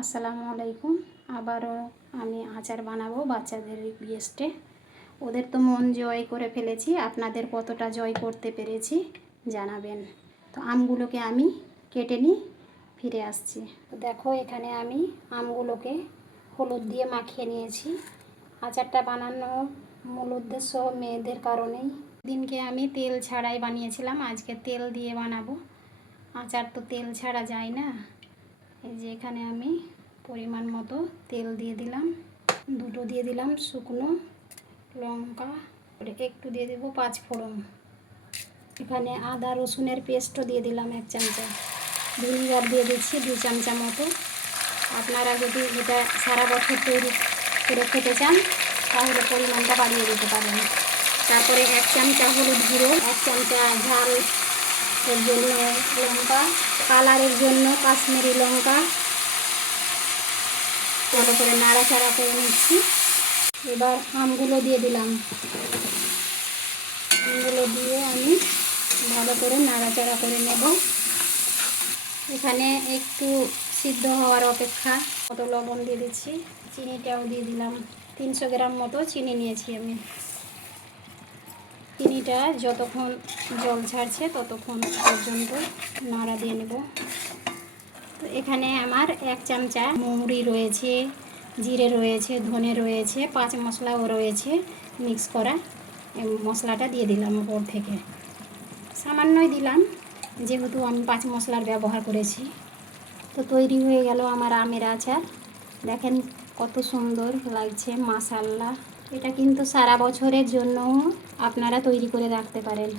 আসসালামু আলাইকুম। আবারও আমি আচার বানাবো বাচ্চাদের রিকোয়েস্টে। ওদের তো মন জয় করে ফেলেছি, আপনাদের কতটা জয় করতে পেরেছি জানাবেন। তো আমগুলোকে আমি কেটে নিই, ফিরে আসছি। তো দেখো, এখানে আমি আমগুলোকে হলুদ দিয়ে মাখিয়ে নিয়েছি। আচারটা বানানোর মূল উদ্দেশ্য মেয়েদের কারণেই। দিনকে আমি তেল ছাড়াই বানিয়েছিলাম, আজকে তেল দিয়ে বানাবো। আচার তো তেল ছাড়া যায় না। এই যে এখানে আমি পরিমাণ মতো তেল দিয়ে দিলাম, দুটো দিয়ে দিলাম শুকনো লঙ্কা, একটু দিয়ে দেবো 5 ফোড়ন। এখানে আদা রসুনের পেস্টও দিয়ে দিলাম 1 চামচা। ভিনিগার দিয়ে দিচ্ছি 2 চামচা মতো। আপনারা যদি এটা সারা বছর তৈরি করে খেতে চান তাহলে পরিমাণটা বাড়িয়ে দিতে পারেন। তারপরে 1 চামচা হলুদ গুঁড়ো, 1 চামচা ঝাল এর জন্য লঙ্কা, কালারের জন্য কাশ্মীরি লঙ্কা। ভালো করে নাড়াচাড়া করে নিচ্ছি। এবার আমগুলো দিয়ে দিলাম। আমগুলো দিয়ে আমি ভালো করে নাড়াচাড়া করে নেব। এখানে একটু সিদ্ধ হওয়ার অপেক্ষা, কত লবণ দিয়ে দিচ্ছি, চিনিটাও দিয়ে দিলাম। 300 গ্রাম মতো চিনি নিয়েছি আমি। চিনিটা যতক্ষণ জল ছাড়ছে ততক্ষণ পর্যন্ত নাড়া দিয়ে নেব। তো এখানে আমার 1 চামচা মৌরি রয়েছে, জিরে রয়েছে, ধনে রয়েছে, 5 মশলাও রয়েছে মিক্স করা। মশলাটা দিয়ে দিলাম উপর থেকে, সামান্যই দিলাম যেহেতু আমি 5 মশলার ব্যবহার করেছি। তো তৈরি হয়ে গেল আমার আমের আচার। দেখেন কত সুন্দর লাগছে, মাশাআল্লাহ। এটা কিন্তু সারা বছরের জন্য আপনারা তৈরি করে রাখতে পারেন।